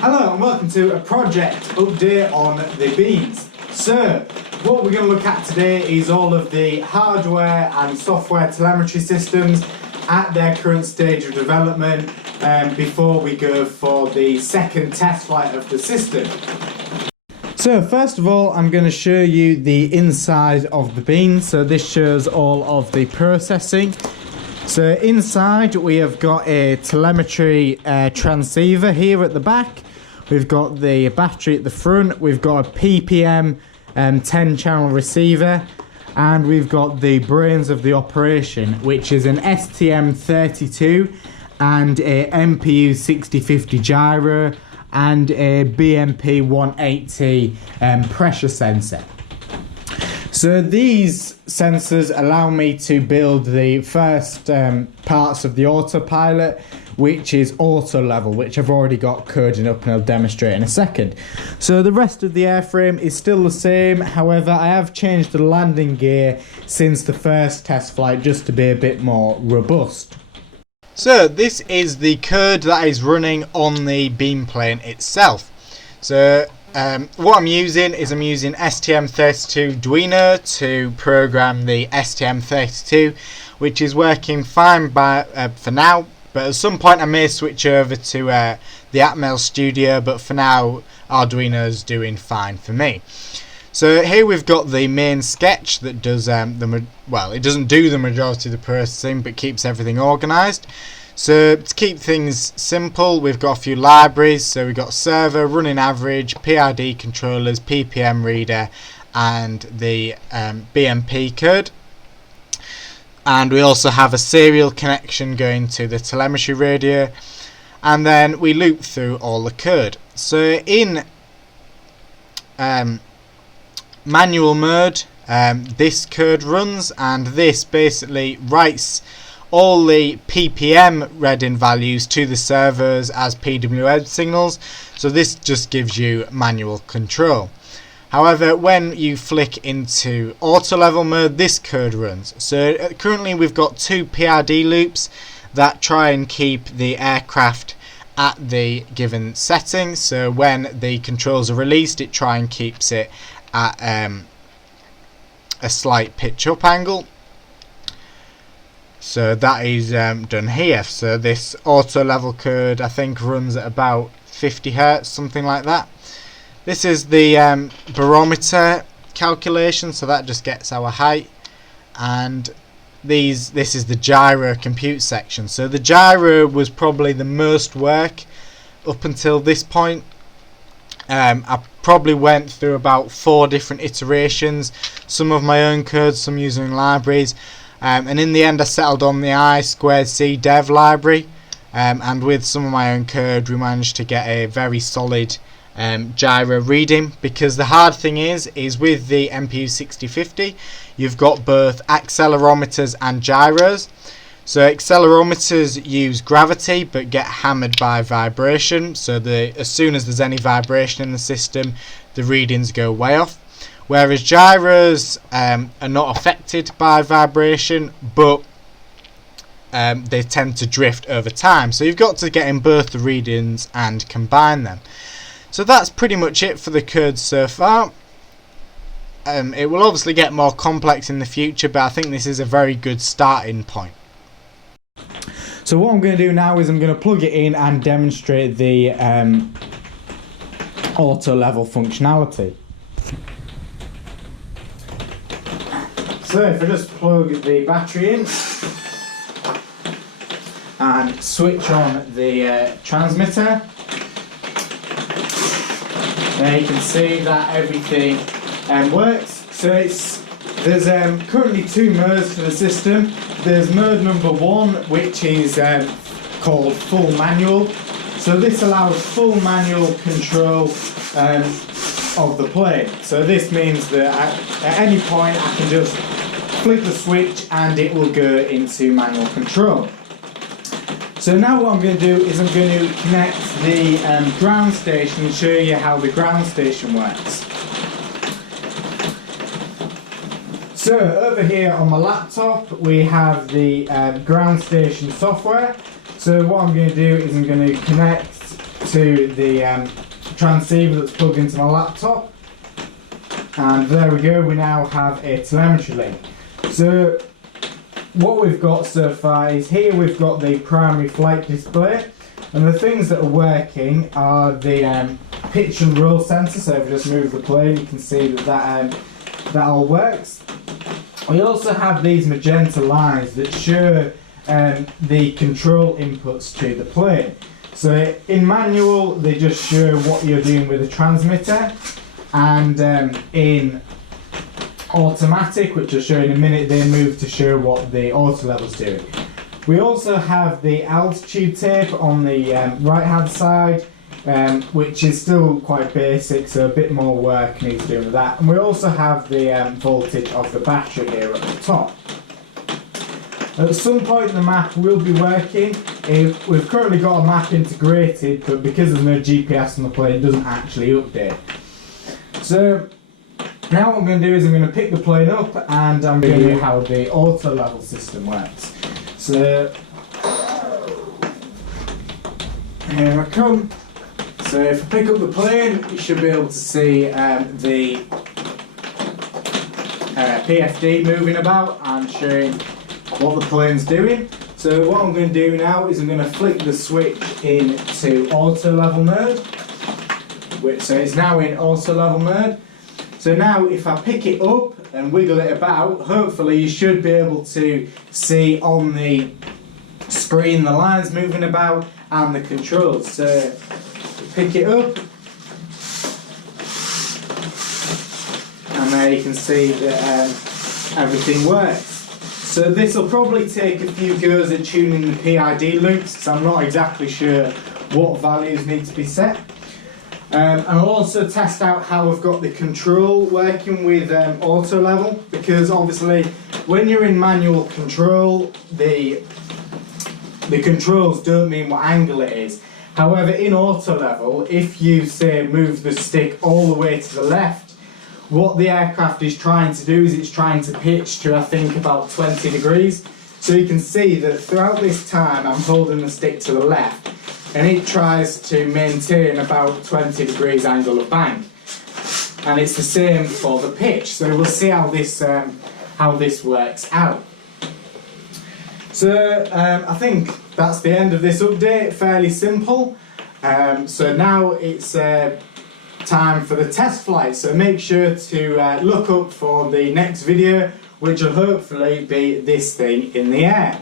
Hello and welcome to a project update on the beans. So, what we're going to look at today is all of the hardware and software telemetry systems at their current stage of development before we go for the second test flight of the system. So first of all, I'm going to show you the inside of the bean. So this shows all of the processing. So inside we have got a telemetry transceiver here at the back. We've got the battery at the front. We've got a PPM 10 channel receiver. And we've got the brains of the operation, which is an STM32 and a MPU 6050 gyro and a BMP 180 pressure sensor. So these sensors allow me to build the first parts of the autopilot, which is auto level, which I've already got coding up and I'll demonstrate in a second. So the rest of the airframe is still the same, however I have changed the landing gear since the first test flight just to be a bit more robust. So this is the code that is running on the beam plane itself. So what I'm using STM32 Arduino to program the STM32, which is working fine for now, but at some point I may switch over to the Atmel Studio, but for now Arduino's doing fine for me. So here we've got the main sketch that does it doesn't do the majority of the processing but keeps everything organised. So to keep things simple, we've got a few libraries. So we've got server, running average, PID controllers, PPM reader and the BMP code. And we also have a serial connection going to the telemetry radio, and then we loop through all the code. So in manual mode, this code runs, and this basically writes all the PPM reading values to the servers as PWM signals. So this just gives you manual control. However, when you flick into auto level mode, this code runs. So currently we've got two PID loops that try and keep the aircraft at the given setting. So when the controls are released, it tries and keeps it at a slight pitch up angle. So that is done here. So this auto level code I think runs at about 50 Hz, something like that. This is the barometer calculation, so that just gets our height. And this is the gyro compute section. So the gyro was probably the most work up until this point. I probably went through about 4 different iterations, some of my own code, some using libraries. And in the end I settled on the I2C dev library, and with some of my own code we managed to get a very solid gyro reading, because the hard thing is with the MPU 6050 you've got both accelerometers and gyros. So accelerometers use gravity but get hammered by vibration, so as soon as there's any vibration in the system the readings go way off. Whereas gyros are not affected by vibration, but they tend to drift over time. So you've got to get in both the readings and combine them. So that's pretty much it for the code so far. It will obviously get more complex in the future, but I think this is a very good starting point. So what I'm going to do now is I'm going to plug it in and demonstrate the auto level functionality. So if I just plug the battery in and switch on the transmitter, there you can see that everything works. So there's currently 2 modes for the system. There's mode number 1, which is called full manual. So this allows full manual control of the plane. So this means that at any point I can just flick the switch and it will go into manual control. So now what I'm going to do is I'm going to connect the ground station and show you how the ground station works. So over here on my laptop we have the ground station software. So what I'm going to do is I'm going to connect to the transceiver that's plugged into my laptop, and there we go, we now have a telemetry link. So what we've got so far is here we've got the primary flight display, and the things that are working are the pitch and roll sensor. So if we just move the plane, you can see that that all works. We also have these magenta lines that show the control inputs to the plane. So in manual they just show what you're doing with the transmitter, and in automatic, which I'll show in a minute, they move to show what the auto level's doing. We also have the altitude tape on the right hand side, which is still quite basic, so a bit more work needs doing with that. And we also have the voltage of the battery here at the top. At some point the map will be working. We've currently got a map integrated, but because there's no GPS on the plane, it doesn't actually update. So now what I'm going to do is I'm going to pick the plane up and I'm going to show you how the auto level system works. So here I come. So if I pick up the plane, you should be able to see the PFD moving about and showing what the plane's doing. So what I'm going to do now is I'm going to flick the switch into auto level mode. So it's now in auto level mode. So now if I pick it up and wiggle it about, hopefully you should be able to see on the screen the lines moving about and the controls. So pick it up, and there you can see that everything works. So this will probably take a few goes at tuning the PID loops, because I'm not exactly sure what values need to be set. And I'll also test out how we've got the control working with auto level, because obviously when you're in manual control, the controls don't mean what angle it is. However, in auto level, if you say move the stick all the way to the left, what the aircraft is trying to do is it's trying to pitch to, I think, about 20 degrees. So you can see that throughout this time I'm holding the stick to the left, and it tries to maintain about 20 degrees angle of bank. And it's the same for the pitch. So we'll see how this works out. So I think that's the end of this update, fairly simple. So now it's time for the test flight, so make sure to look up for the next video, which will hopefully be this thing in the air.